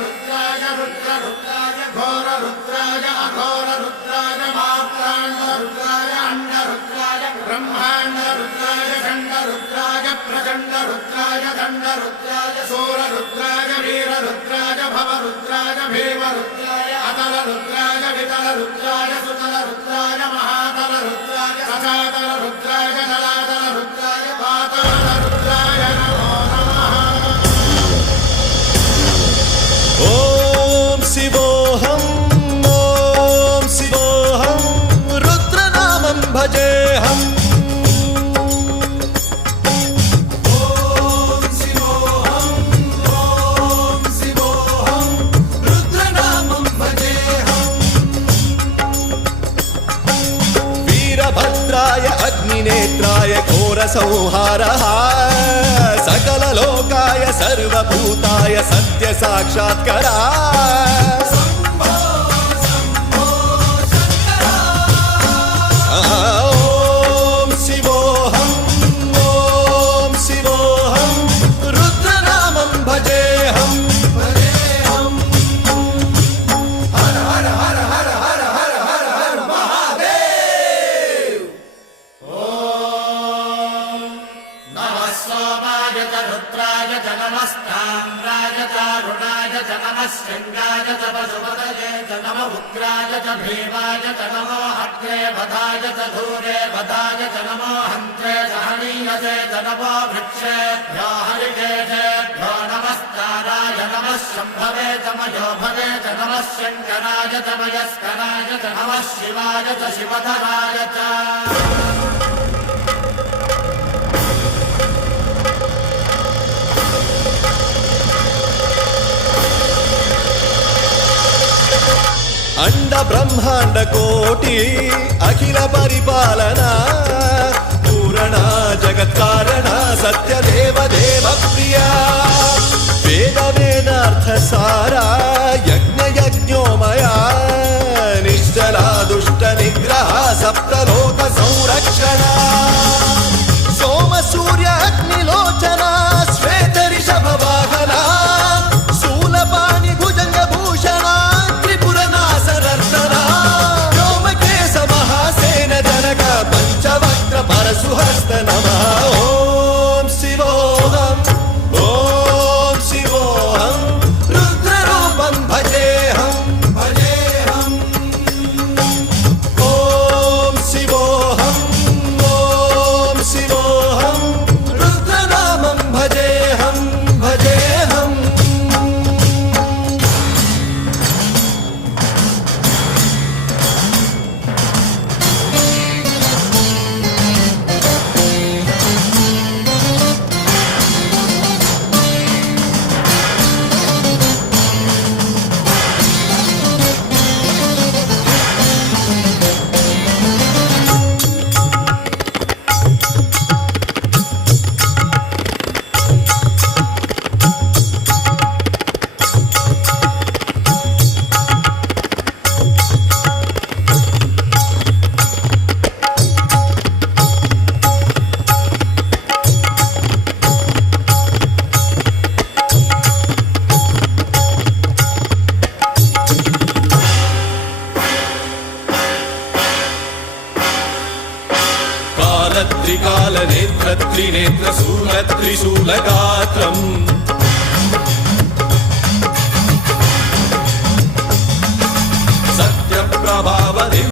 रुद्राय रुद्राय घोर रुद्राय अघोर रुद्राय मात्राण्ड रुद्राय अंड रुद्राय ब्रह्मांड रुद्राय खंड रुद्राय प्रचंड रुद्राय दंड रुद्राय सूर रुद्राय वीर रुद्राय भव रुद्राय भीम रुद्राय अतल रुद्राय वितल रुद्राय सुतल रुद्राय महातल रुद्राय सचातल रुद्राय जलातल रुद्राय पाताल रुद्राय नमो नमः। ओम शिवोऽहं रुद्रनामं भजेऽहम्। वीरभद्राय अग्निनेत्राय घोरसंहारः सकललोकाय सर्वभूताय सत्यसाक्षात्करा। ॐ शिवोऽहं रुद्रनामं भजेऽहम्। हर हर हर हर हर हर हर हर महादेव। नमः सोमाय च रुद्राय च नमस्ताम्राय च अरुणाय च नमः शृङ्गाय च पशुपतये च नमः उग्राय च भीमाय च नमो अग्रे वधाय च धूरे वधाय च नमो हन्त्रे च हनीयसे च नमो वृक्षेभ्यो हरिकेशेभ्यो नमस्काराय नमः शम्भवे च मयोभवे च नमः शङ्कराय च मयस्कराय च नमः शिवाय च शिवधराय च। अंड ब्रह्मांड कोटि अखिल परिपालना पूरणा जगत्कारणा सत्यदेव देव प्रिया वेद वेदार्थ सारा यज्ञ यज्ञोमया निश्चला दुष्ट निग्रह सप्तलोक संरक्षणा सोम सूर्य अग्निलोचना श्वेत ऋषभ वाहना शूलपाणि भुजंग भूषणा पंचवक्त्र परशुहस्त नमः। ओम शिवोऽहं रुद्ररूपं भजेऽहम्। ओम शिवोऽहं रुद्रनामं भजेऽहम्। त्रिकालनेत्र त्रिनेत्र शूलत्रिशूलगात्रम् सत्यप्रभावदि